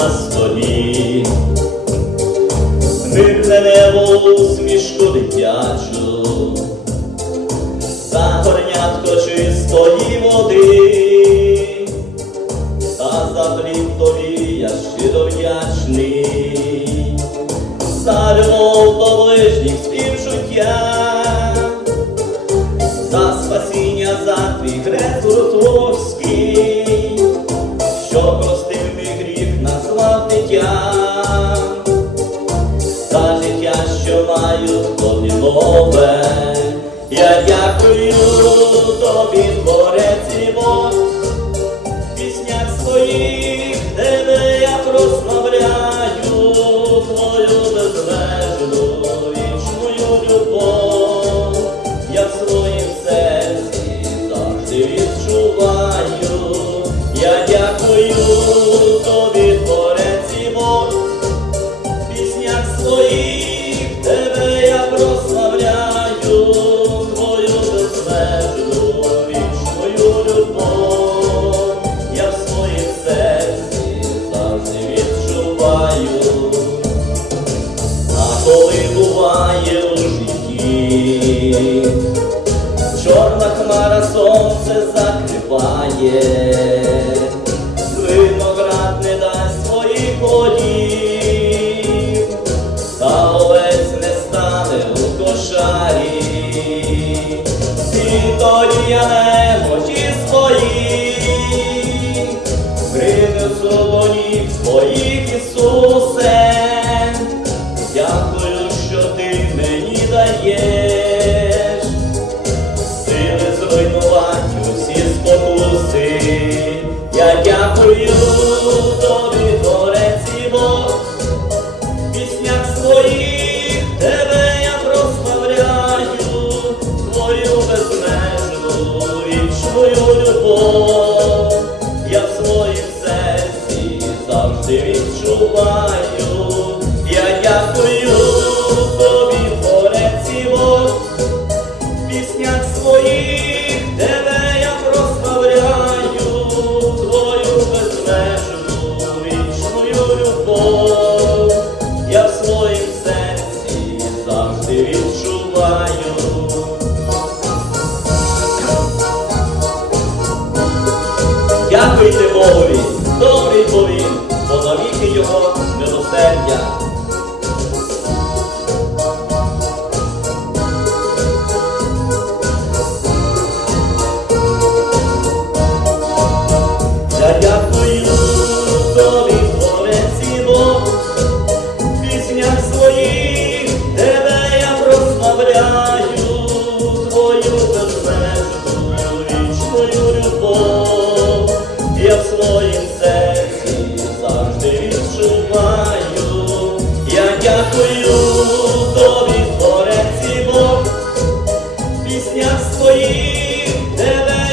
на столі, вирне небо усмішку дитячу, за горнятко чистої води, та за плід тобі я щиро вдячний, за любов до ближніх співчуття, за спасіння за твій грець назвав за життя, що маю тобі нове, я дякую тобі, коли буває у житті, чорна хмара сонце закриває, дякую, що ти мені даєш. Сили зруйнувати усі спокуси. Я дякую тобі, Творець і Бог, піснях своїх тебе я прославляю, твою безмежну вічною любов, я в своїм серці завжди відчуваю, відчуваю. Дякую тобі, Творець і Бог, пісня своїх тебе